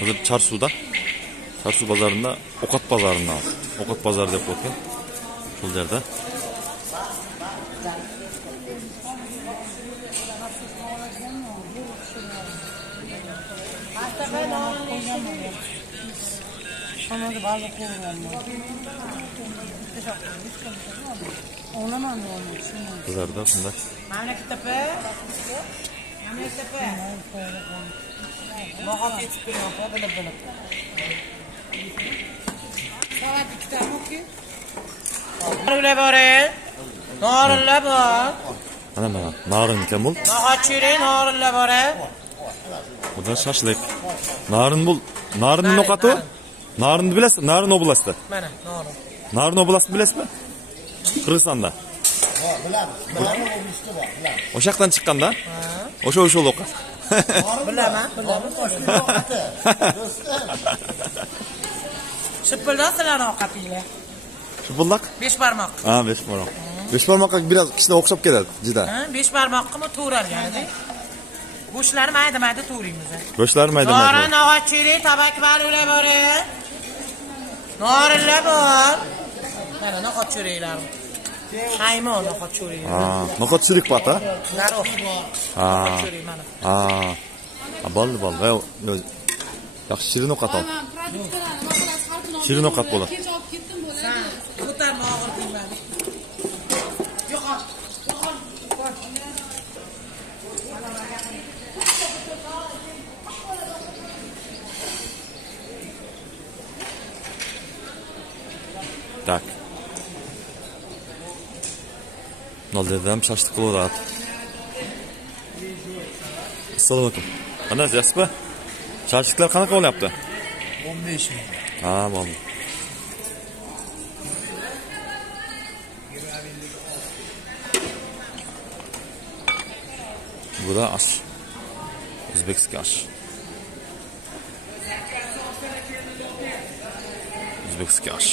Hozir Çarsu'da. Çarsu pazarında Okat pazarında. Okat pazarı deb qo'ygan. Şol yerda. Pazarda shunday. Narınlar var. Ana narin ekan bu. Nahaçiri narınlar var. Bu da şaşlık. Narin bu. Narin noqati? Narinni bilasizmi? Narin oblasti. Mana narin. Narin oblasti bilasizmi? Qirg'izistonda. Bilamiz. O'sha yoqdan chiqqanda? O'sha o'qat. Bilaman. Shipildan sizlarni ovqatinglar. Shipildoq? 5 barmoq. Ha, 5 barmoq. 5 barmoqqa biraz kishida o'xshab keladi, juda. Ha, 5 barmoqqa to'ralgan. Go'shtlarni mayda-mayda to'raymiz. Go'shtlar mayda-mayda. Narin, nahochiri, tabak balular bor. Narinlar bor. Mana nahochirilar. Haymon nahochirilar. Ha, nahochirik bor, ha? Naroq. Ha. Nahochiri mana. Ha. Bo'ldi. Yaxshi shirin ovqat ol. Shirin ovqat bo'ladi. Ko'tarma og'ir qilmadi. Yo'qol. Tak. Nolderdan şaşlık qilaveradi. Assalomu alaykum. Ana yaxshimi? Shashliklar qanaqa bo'lyapti? 15 ming. Ha, bo'ldi. Bu da aş. O'zbekskiy aş. O'zbekskiy aş.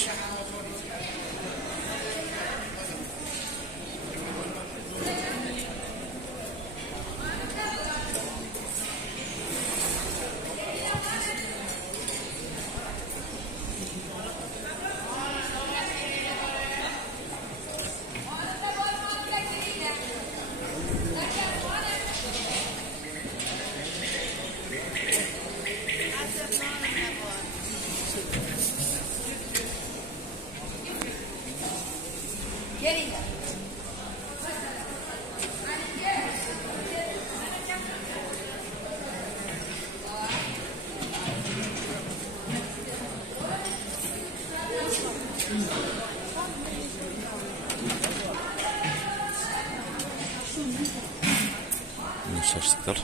Şaşlıklar.